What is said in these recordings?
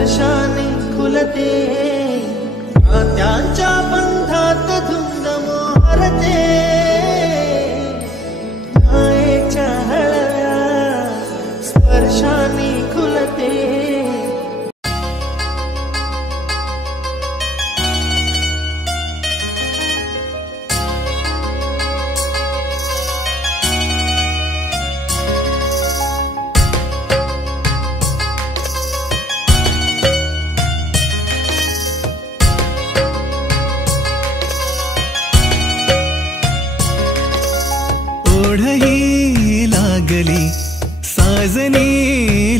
स्पर्शाने खुलते त्यांच्या बंधात धुंद मोहरते मायेच्या हळव्या स्पर्शाने खुलते ओढही लागली साजनी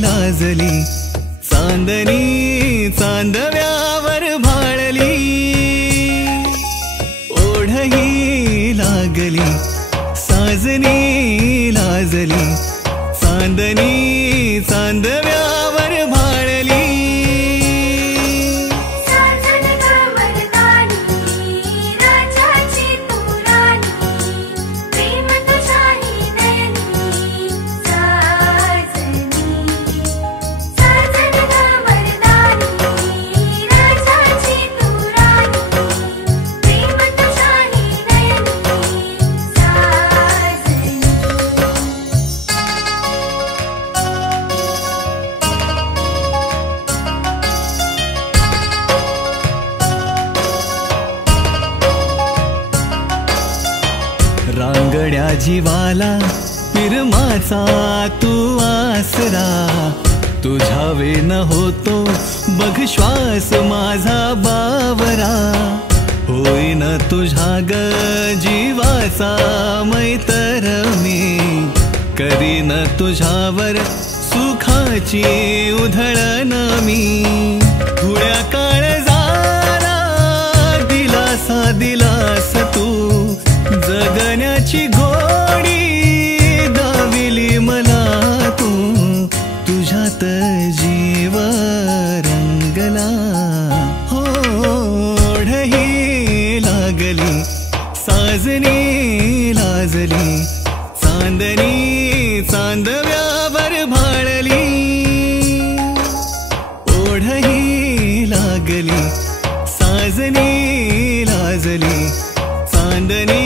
लाजली चांदणी चांदव्यावर भाळली ओढही लागली साजनी लाजली चांदणी चांदव्यावर भाळली रांगड्या जीवाला पिरमाचा तू आसरा तुझ्या वेन होतो बघ श्वास माझा बावरा होईन तुझ्या ग जीवाचा मैतर मी करीन तुझ्यावर सुखाची उधळण मी थोड्या काळ झाला दिलासा दिलास तू जगण्याची घोडी दाविली मला तू तुझ्यात जीव रंगला ओढही लागली साजनी लाजली चांदणी चांदव्यावर भाळली ओढही लागली साजनी लाजली चांदणी